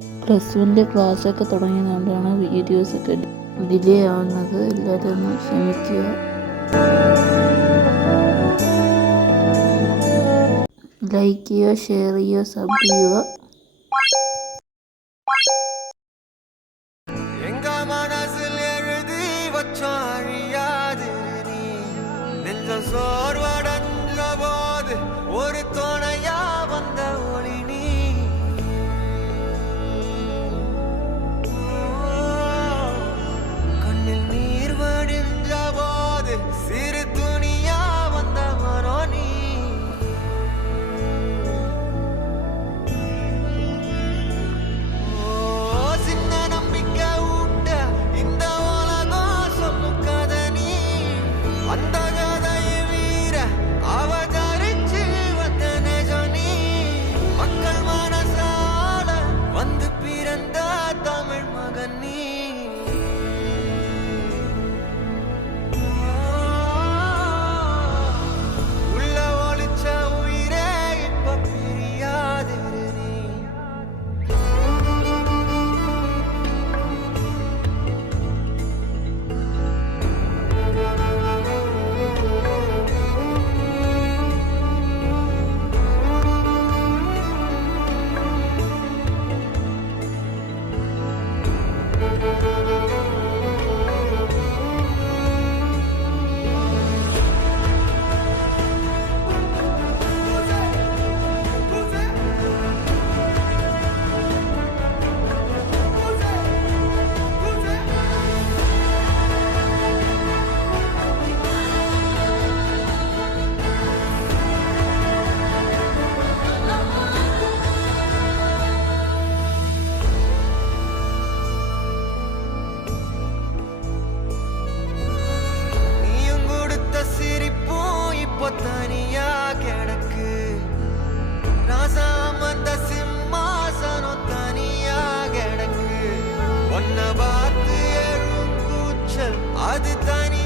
Plus 1 ക്ലാസ്സൊക്കെ തുടങ്ങിയതുകൊണ്ടാണ് വീഡിയോസൊക്കെ delay ആവുന്നത്. എല്ലാവരും ഒന്ന് ക്ഷമിക്കുക. ലൈക്ക് ചെയ്യുക, ഷെയർ ചെയ്യുക, സബ് ചെയ്യുക. ஒரு துணையா வந்த ஒளி நீ, கண்ணில் நீர் வடிஞ்ச போது சிறு துணியா வந்த மரோ நீ, சின்ன நம்பிக்கை ஊட்ட இந்த உலகம் சொல்லு கதை நீ, அந்த கதையை வீர அவதரிச்சு வந்த நிஜம் நீ, மக்கள் மனசால வந்து பிறந்த தமிழ் மகன் நீ. உள்ள ஒளிச்ச உயிரே இப்ப பிரியாது நீ. நீயும் கொடுத்த சிரிப்பும் இப்போ தனியா கிடக்கு, ராசாம் அந்த சிம்மாசனம் தனியா கிடக்கு, உன்னை பார்த்து எழும் கூச்சல் அது தனி